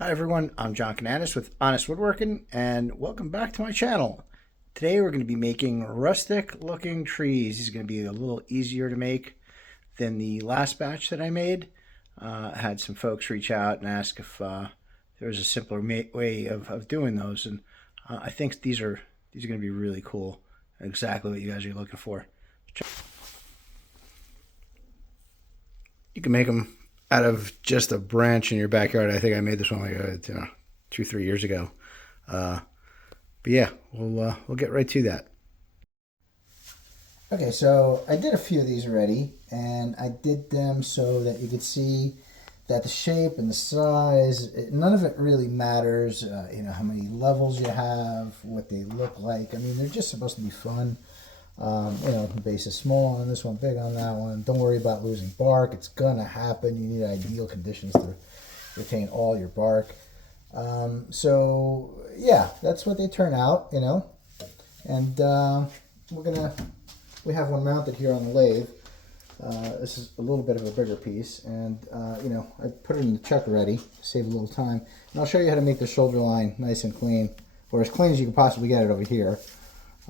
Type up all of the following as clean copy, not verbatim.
Hi everyone, I'm John Cananis with Honest Woodworking and welcome back to my channel. Today we're going to be making rustic looking trees. These are going to be a little easier to make than the last batch that I made. I had some folks reach out and ask if there was a simpler way of doing those, and I think these are going to be really cool. Exactly what you guys are looking for. You can make them out of just a branch in your backyard. I think I made this one like 2-3 years ago. But yeah, we'll get right to that. Okay, so I did a few of these already, and I did them so that you could see that the shape and the size, none of it really matters. How many levels you have, what they look like. I mean, they're just supposed to be fun. The base is small on this one, big on that one. Don't worry about losing bark. It's gonna happen. You need ideal conditions to retain all your bark. So yeah, that's what they turn out, And we have one mounted here on the lathe. This is a little bit of a bigger piece, and I put it in the chuck already to save a little time. And I'll show you how to make the shoulder line nice and clean, or as clean as you can possibly get it over here.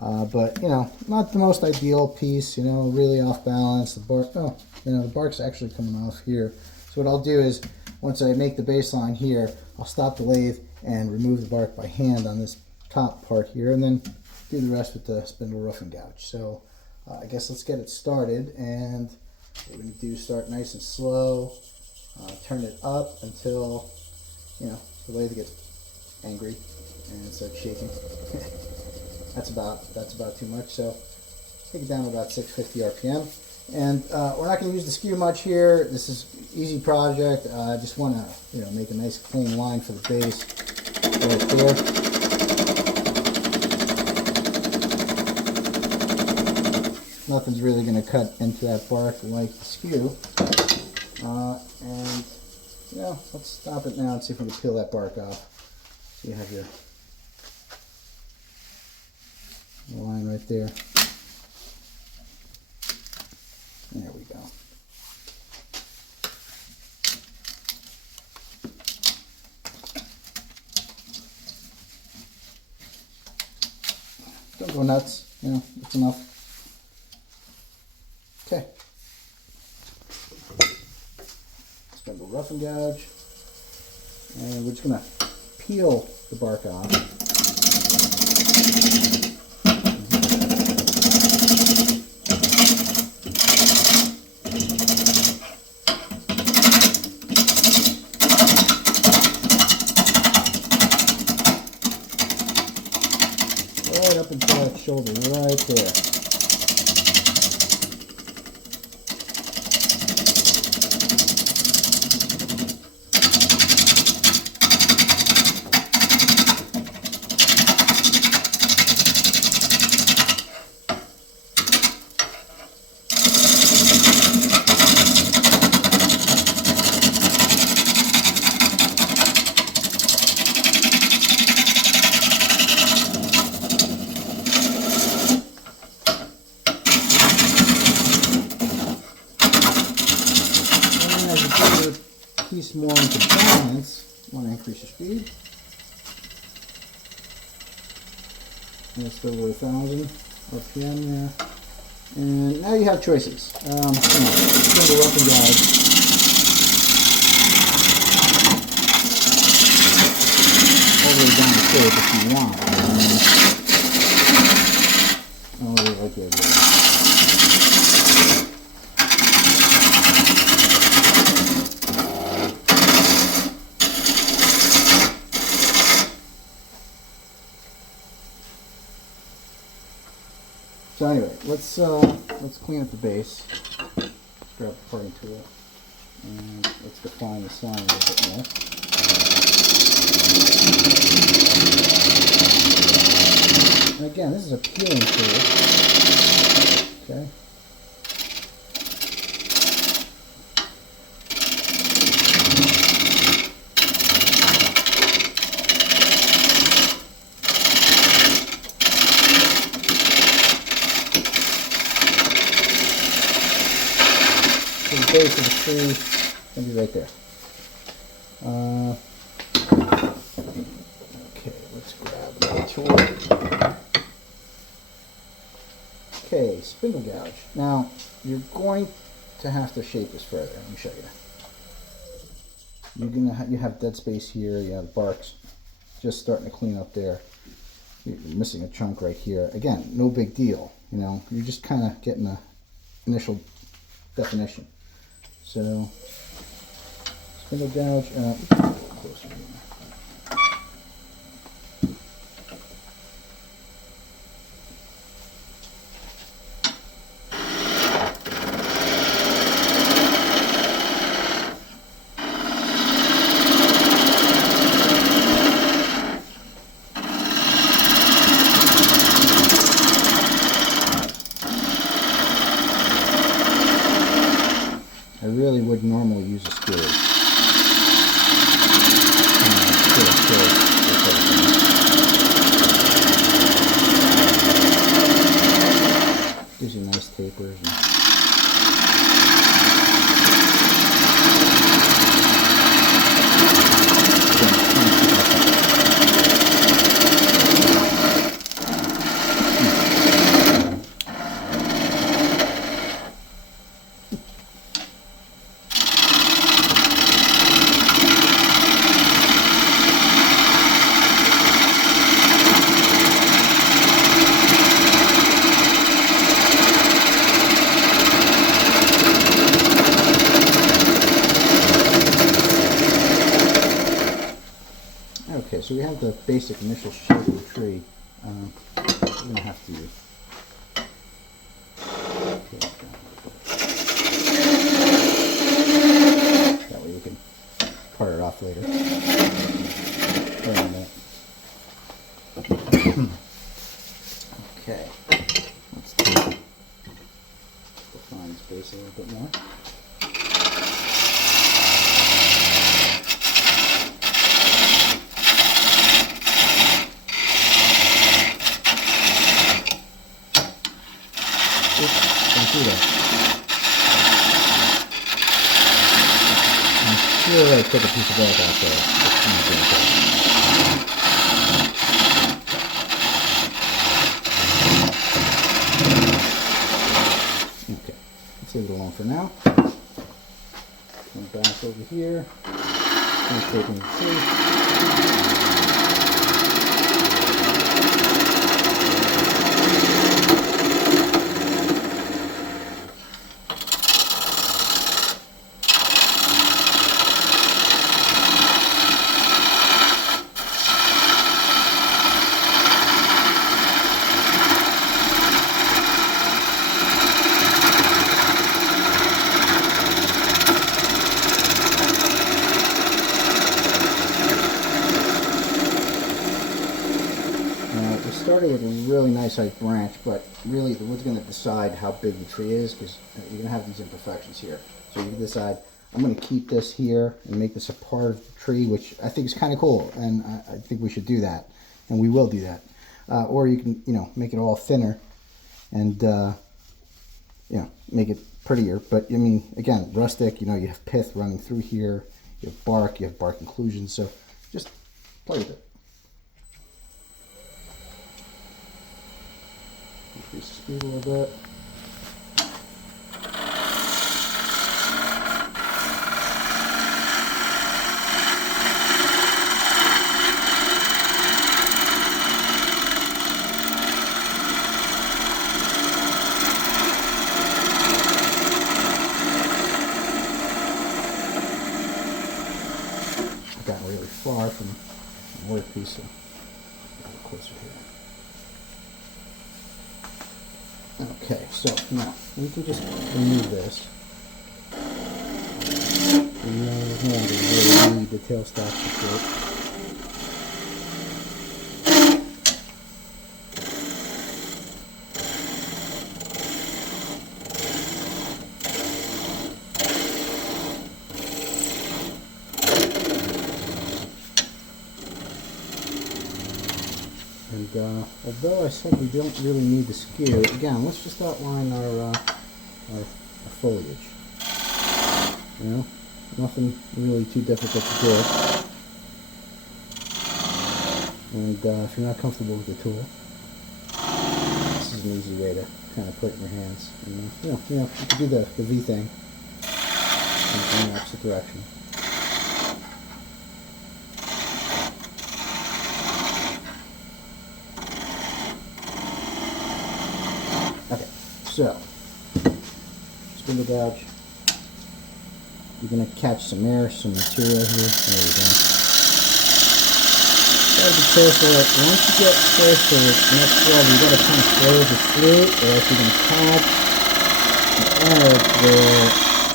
But not the most ideal piece, really off balance. The bark, the bark's actually coming off here. So what I'll do is, once I make the baseline here, I'll stop the lathe and remove the bark by hand on this top part here, and then do the rest with the spindle rough gouge. So I guess let's get it started, and what we're going to do is start nice and slow, turn it up until, the lathe gets angry and starts shaking. That's about too much, so take it down to about 650 RPM. And we're not going to use the skew much here. This is an easy project. I just want to make a nice clean line for the base right there. Nothing's really going to cut into that bark like the skew. And let's stop it now and see if we can peel that bark off. So you have your line right there. There we go. Don't go nuts, it's enough. Okay. Spindle rough and gouge. And we're just going to peel the bark off. Right up until that shoulder, right there. Piece more into balance, want to increase your speed. And it's over 1,000 RPM there. And now you have choices. Spindle rough and gouge. All the way down the shape if you want. I don't really like the idea. So anyway, let's clean up the base. Grab the parting tool and let's define this line a little bit more. And again, this is a peeling tool. Okay. The base of the tree can be right there. spindle gouge. Now, you're going to have to shape this further. Let me show you. You have dead space here. You have barks just starting to clean up there. You're missing a chunk right here. Again, no big deal. You know, you're just kind of getting the initial definition. So, spindle gouge. A little closer here. I really would normally use a skewer. Gives you nice tapers. Okay, so we have the basic initial shape of the tree. We're going to have to that way we can part it off later. Okay, let's define this base a little bit more. I'm sure I took a piece of bark out there. Okay, let's leave it alone for now. Come back over here. I'm taking the tree. Started with a really nice sized branch, but really the wood's going to decide how big the tree is, because you're going to have these imperfections here. So you can decide, I'm going to keep this here and make this a part of the tree, which I think is kind of cool, and I think we should do that, and we will do that. Or you can, you know, make it all thinner and, you know, make it prettier. But I mean, again, rustic, you know, you have pith running through here, you have bark inclusions, so just play with it. Increase the speed a little bit. I've gotten really far from the workpiece, so a little closer here. Okay, so now we can just remove this. We no longer really need the tailstock support. And although I said we don't really need the skew, again, let's just outline our foliage. You know, nothing really too difficult to do. And if you're not comfortable with the tool, this is an easy way to kind of put it in your hands. And, you can do the V thing in the opposite direction. Okay, so spindle gouge. You're going to catch some air, some material here. There we go. Gotta be careful. Once you get close to the next level, you gotta kind of close the flute, or else you're gonna catch the air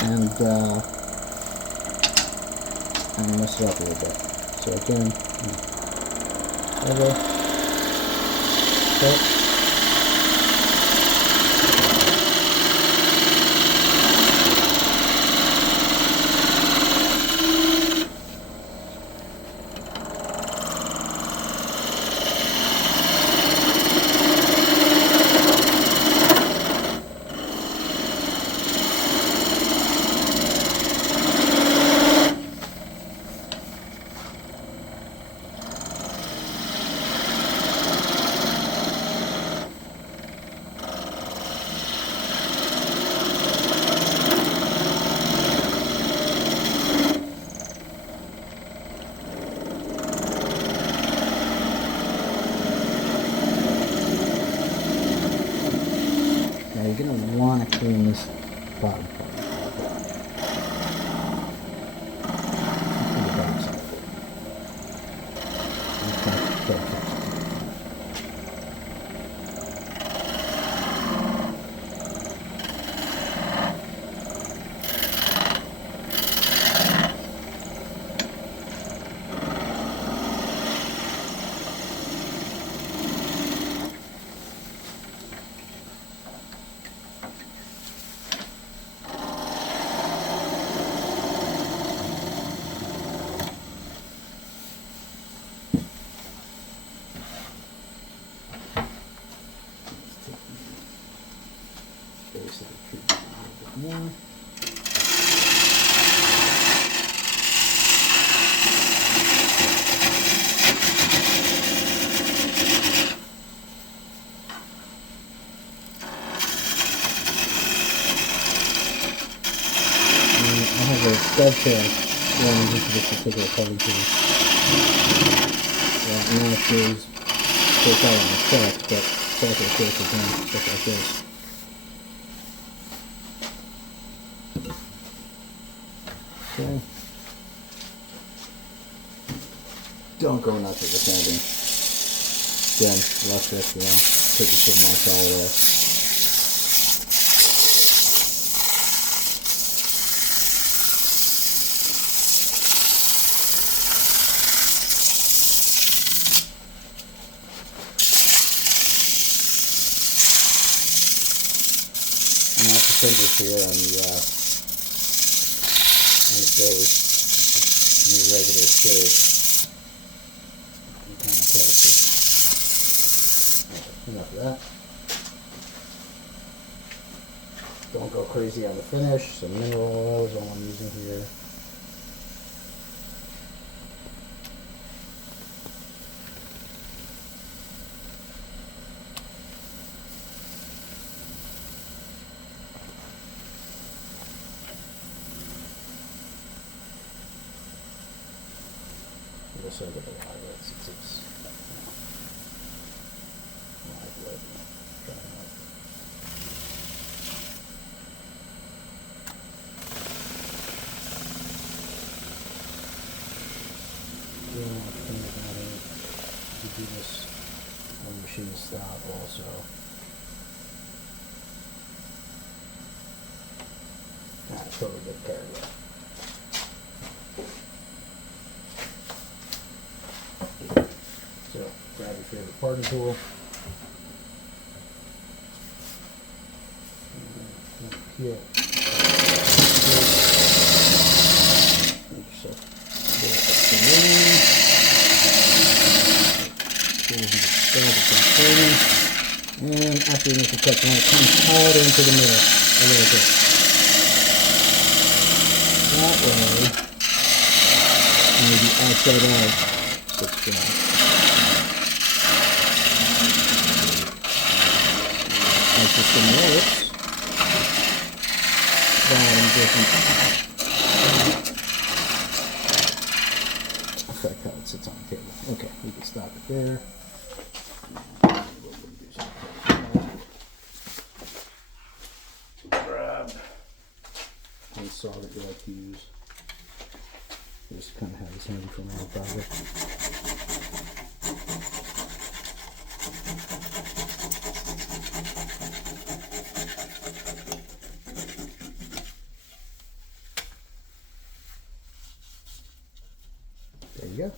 there and mess it up a little bit. So again, level, cut. You're going to want to clean this bottom part. Base of the tree a little bit more. I have a dovetail going into this particular cutting tool. Yeah, I'm not sure it's worked out on the track, but it's also a course again, stuff like this. Okay. Don't go nuts with this ending. Again, rustic, take the foot marks all the way. And that's the fingers here on the base, just in the regular shape. And kind of catch it. Enough of that. Don't go crazy on the finish. Some mineral oil is all I'm using here. Also get a lot of it since it's live wood. You do this when machine stop also. Totally get carried away. So, grab your favorite parting tool. Here. Make yourself a bit of extra room. And after you make the cut, you want to come tight into the middle a little bit. That way, maybe outside edge sits down. for some ropes. Bottom different effect how it sits on the table. Okay, we can stop it there. Grab a saw that you like to use. Just kind of have this handy for my own project. There you go.